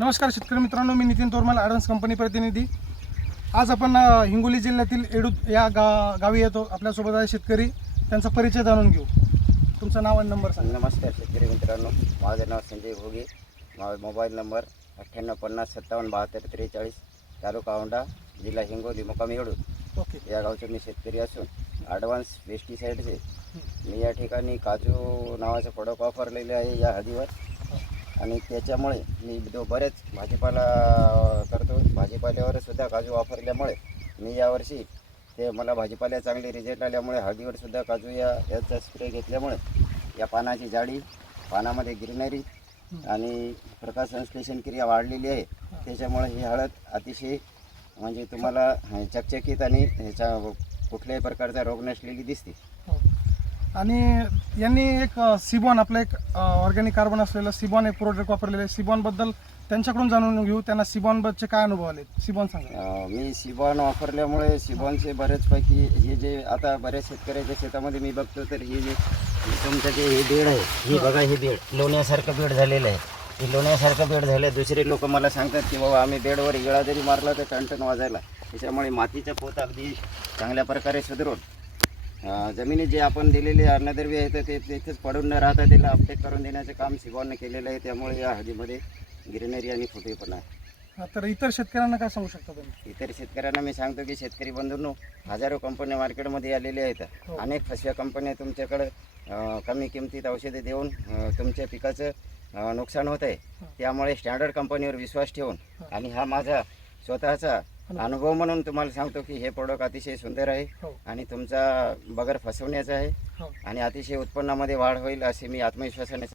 नमस्कार शेतकरी मित्रांनो मी नितीन तोरमाल ॲडव्हान्स कंपनी प्रतिनिधी. आज आपण हिंगोली जिल्ह्यातील एडूद या गा गावी येतो. आपल्यासोबत आहे शेतकरी. त्यांचा परिचय जाणून घेऊ. तुमचं नाव आणि नंबर सांगा. नमस्कार शेतकरी मित्रांनो. माझं नाव संजय भोगे. माझा मोबाईल नंबर अठ्ठ्याण्णव पन्नास सत्तावन्न बहात्तर त्रेचाळीस तालुका औंढा जिल्हा हिंगोली मुक्कामी एडूर ओके. या गावचे मी शेतकरी असून ॲडव्हान्स पेस्टिसाईडचे मी या ठिकाणी काजू नावाचं प्रोडक्ट वापरलेले आहे या हळदीवर. आणि त्याच्यामुळे मी जो बरेच भाजीपाला करतो. भाजीपाल्यावर सुद्धा काजू वापरल्यामुळे मी यावर्षी ते मला भाजीपाल्या चांगले रिझल्ट आल्यामुळे हळदीवर सुद्धा काजू या याचा स्प्रे घेतल्यामुळे या पानाची जाडी पानामध्ये ग्रीनरी आणि प्रकाश संश्लेषण क्रिया वाढलेली आहे. त्याच्यामुळे ही हळद अतिशय म्हणजे तुम्हाला चकचकीत आणि ह्याचा कुठल्याही प्रकारचा रोग नसलेली दिसते. हो. आणि यांनी एक सिबॉन आपलं एक ऑर्गॅनिक कार्बन असलेलं सिबॉन एक प्रोडक्ट वापरलेलं आहे. सिबॉनबद्दल त्यांच्याकडून जाणून घेऊ. त्यांना सिबॉनबद्दलचे काय अनुभव आले सिबॉन सांगा. मी सिबॉन वापरल्यामुळे सिबॉनचे बरेचपैकी हे जे आता बऱ्याच शेतकऱ्याच्या शेतामध्ये मी बघतो तर हे जे तुमचं जे हे बेड आहे हे बघा हे बेड. लोण्यासारखं बेड झालेलं आहे. हे लोण्यासारखं बेड झालं आहे दुसरे लोक मला सांगतात की बाबा आम्ही बेडवर इळा जरी मारला तर टणटण वाजायला. त्याच्यामुळे मातीचा पोत अगदी चांगल्या प्रकारे सुधारून अं, जमिनीत जे आपण दिलेले अन्नद्रव्य आहे ते तिथेच पडून न राहता त्याला अपटेक करून देण्याचं काम सिबॉनने केलेलं आहे त्यामुळे या हळदीमध्ये ग्रीनरी आणि फुटेपणा आहे हा, तर इतर शेतकऱ्यांना काय सांगू शकता तुम्ही इतर शेतकऱ्यांना मी सांगतो की शेतकरी बंधूंनो हजारो कंपन्या मार्केटमध्ये आलेल्या आहेत हो. अनेक फसव्या कंपन्या तुमच्याकडे कमी किमतीत औषधे देऊन तुमच्या पिकाचं नुकसान होत आहे. त्यामुळे स्टँडर्ड कंपनीवर विश्वास ठेवून. आणि हा माझा स्वतःचा अनुभव म्हणून तुम्हाला सांगतो की हे प्रोडक्ट अतिशय सुंदर आहे हो. आणि तुमचा बगर फसवण्याचा आहे हो. आणि अतिशय उत्पन्नामध्ये वाढ होईल असे मी आत्मविश्वासाने